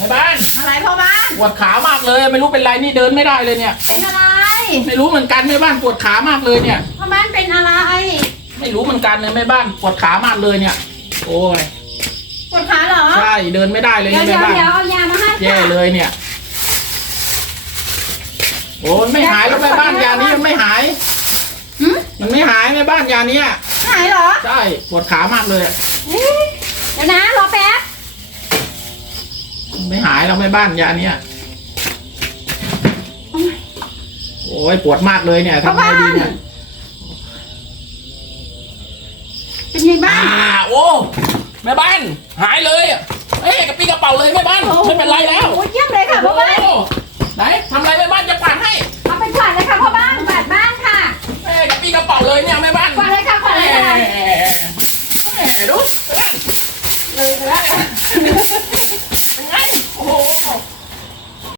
แม่บ้านอะไรพ่อบ้านปวดขามากเลย ไม่รู้เป็นไรนี่เดินไม่ได้เลยเนี่ย เป็นอะไรไม่รู้เหมือนกันแม่บ้านปวดขามากเลยเนี่ย พ่อบ้านเป็นอะไร ไม่รู้เหมือนกันเลยแม่บ้านปวดขามากเลยเนี่ย โอ้ยปวดขาเหรอใช่เดินไม่ได้เลยเดี๋ยวเนี่ยเดี๋แม่ยวบ้านเดี๋ยวเอายามาให้แย่ค่ะเลยเนี่ย โอ้ยไม่หายแล้วแม่บ้านยานี้มันไม่หาย หืมมันไม่หายแม่บ้านยาเนี้ยหายเหรอใช่ปวดขามากเลยอะเอ๊ะเดี๋ยวนะรอแป๊บ ไม่หายแล้วแม่บ้านยาเนี้ยโอ้ยปวดมากเลยเนี่ยพ่อทำไงบ้านดีเนี่ยเป็นไงบ้าอ่างโอ้แม่บ้าน หายเลยอะเอ้ยกระปี้กระเป๋าเลยแม่บ้านไม่เป็นไรแล้วโอ้ยเยี่ยมเลยค่ะพ่อบ้านโอ้ไหนทำอะไรแม่บ้านจะกวาดให้เอาไปกวาดเลยค่ะพ่อบ้านกวาดบ้านค่ะเอ้ยกระปี้กระเป๋าเลยเนี่ยแม่บ้านกวาดเลยค่ะกวาดเลยค่ะ